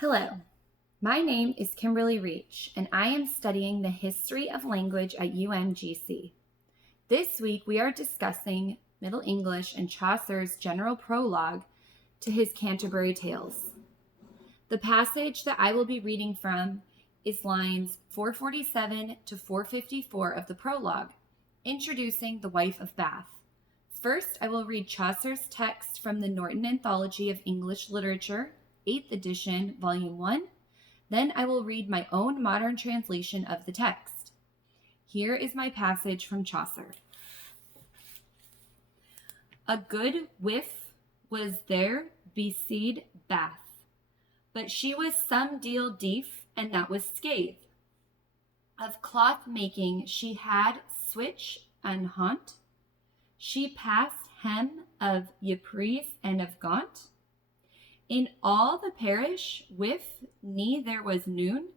Hello, my name is Kimberly Reach, and I am studying the history of language at UMGC. This week we are discussing Middle English and Chaucer's general prologue to his Canterbury Tales. The passage that I will be reading from is lines 447 to 454 of the prologue, introducing the wife of Bath. First, I will read Chaucer's text from the Norton Anthology of English Literature, 8th edition, volume 1. Then I will read my own modern translation of the text. Here is my passage from Chaucer. A good whiff was there beside Bath, but she was somdeel deaf, and that was scathe. Of cloth making she had switch and haunt. She passed hem of Ypres and of Gaunt. In all the parish, with ne there was noon,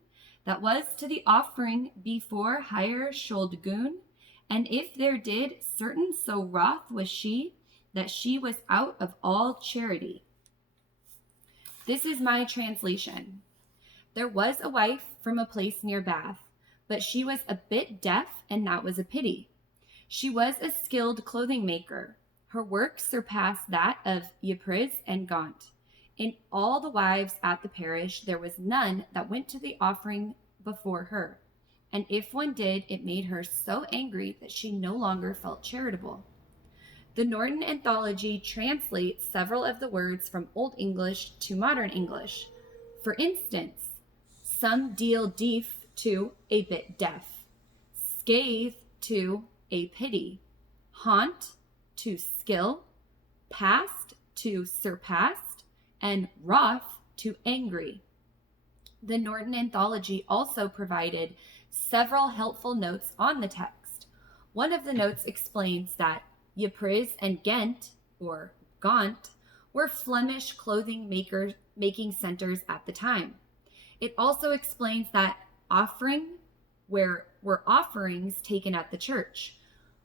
that was to the offering before higher should goon, and if there did, certain so wroth was she, that she was out of all charity. This is my translation. There was a wife from a place near Bath, but she was a bit deaf, and that was a pity. She was a skilled clothing maker. Her work surpassed that of Ypres and Gaunt. In all the wives at the parish, there was none that went to the offering before her. And if one did, it made her so angry that she no longer felt charitable. The Norton Anthology translates several of the words from Old English to Modern English. For instance, somdeel deaf to a bit deaf, scathe to a pity, haunt to skill, past to surpassed, and wroth to angry. The Norton Anthology also provided several helpful notes on the text. One of the notes explains that Ypres and Ghent, or Gaunt, were Flemish clothing making centers at the time. It also explains that offering were offerings taken at the church,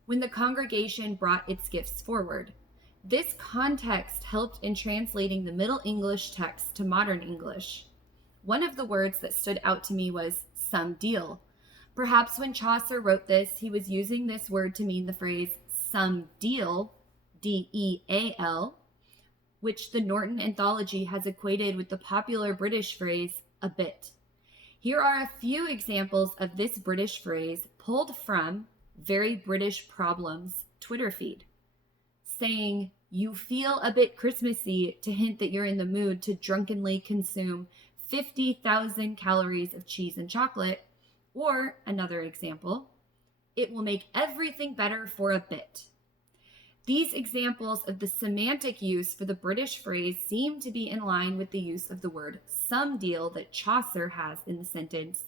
when the congregation brought its gifts forward. This context helped in translating the Middle English text to Modern English. One of the words that stood out to me was somdeel. Perhaps when Chaucer wrote this, he was using this word to mean the phrase somdeel, D-E-A-L, which the Norton Anthology has equated with the popular British phrase a bit. Here are a few examples of this British phrase pulled from Very British Problems Twitter feed. Saying, you feel a bit Christmassy to hint that you're in the mood to drunkenly consume 50,000 calories of cheese and chocolate. Or, another example, it will make everything better for a bit. These examples of the semantic use for the British phrase seem to be in line with the use of the word somdeel that Chaucer has in the sentence.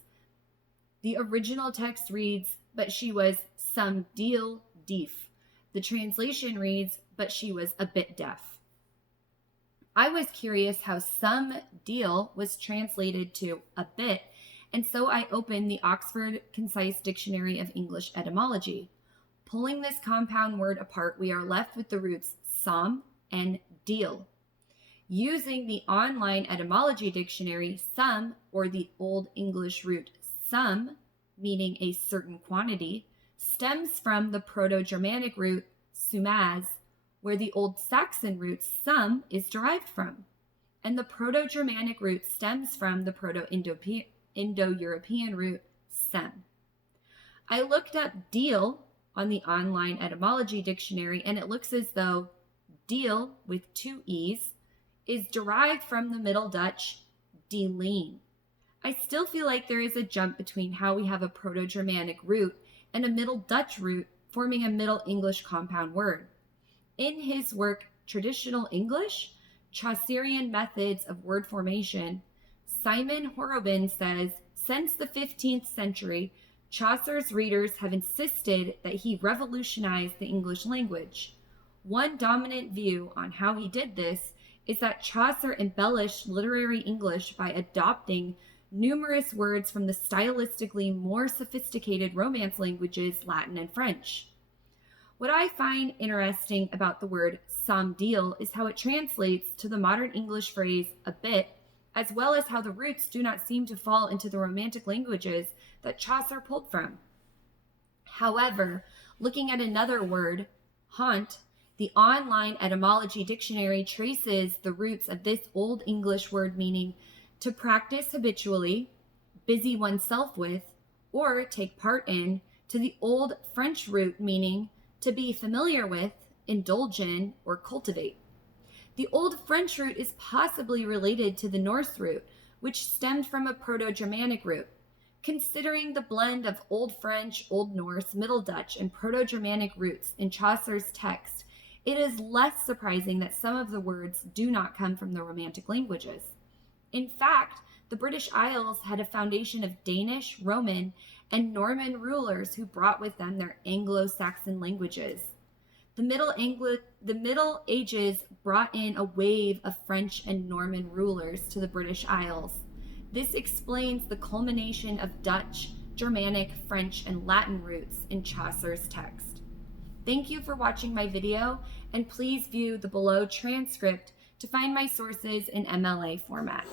The original text reads, but she was somdeel deaf. The translation reads, but she was a bit deaf. I was curious how somdeel was translated to a bit, and so I opened the Oxford Concise Dictionary of English Etymology. Pulling this compound word apart, we are left with the roots som and deal. Using the online etymology dictionary, some, or the Old English root some, meaning a certain quantity, stems from the Proto-Germanic root sumaz, where the Old Saxon root sum is derived from, and the Proto-Germanic root stems from the Proto-Indo-European root sem. I looked up deal on the online etymology dictionary, and it looks as though deal, with two E's, is derived from the Middle Dutch deleen. I still feel like there is a jump between how we have a Proto-Germanic root and a Middle Dutch root forming a Middle English compound word. In his work, Traditional English, Chaucerian Methods of Word Formation, Simon Horobin says, since the 15th century, Chaucer's readers have insisted that he revolutionized the English language. One dominant view on how he did this is that Chaucer embellished literary English by adopting numerous words from the stylistically more sophisticated Romance languages, Latin and French. What I find interesting about the word somdeel is how it translates to the modern English phrase a bit as well as how the roots do not seem to fall into the Romantic languages that Chaucer pulled from. However, looking at another word, haunt, the online etymology dictionary traces the roots of this Old English word meaning to practice habitually, busy oneself with, or take part in, to the Old French root meaning to be familiar with, indulge in, or cultivate. The Old French root is possibly related to the Norse root, which stemmed from a Proto-Germanic root. Considering the blend of Old French, Old Norse, Middle Dutch, and Proto-Germanic roots in Chaucer's text, it is less surprising that some of the words do not come from the Romantic languages. In fact, the British Isles had a foundation of Danish, Roman, and Norman rulers who brought with them their Anglo-Saxon languages. The Middle Ages brought in a wave of French and Norman rulers to the British Isles. This explains the culmination of Dutch, Germanic, French, and Latin roots in Chaucer's text. Thank you for watching my video, and please view the below transcript to find my sources in MLA format.